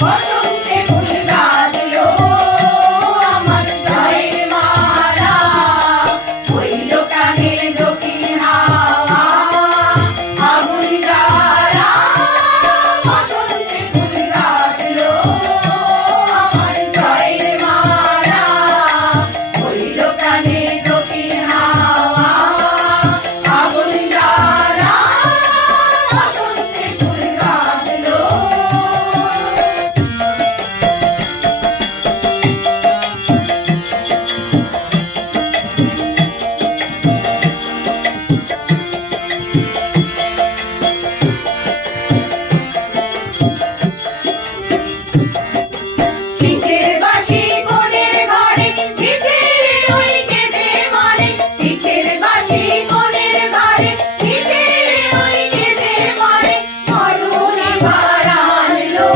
বসন্তে ফুল গাজলো আমার জয়ের মালা, বইল কানের দক্ষিণ হাওয়া আগুন জ্বালা। বসন্তে ফুল গাজলো আমার জয়ের মালা, বইল কানের দক্ষিণ হাওয়া আগুন জ্বালা। বসন্তে ফুল গাজলো। পিছের বাঁশি কোণের ঘরে, পিছের ওই কেঁদে মরে। পিছের বাঁশি কোণের ঘরে, পিছের ওই কেঁদে মরে। মরুনি ভাড়া আনলো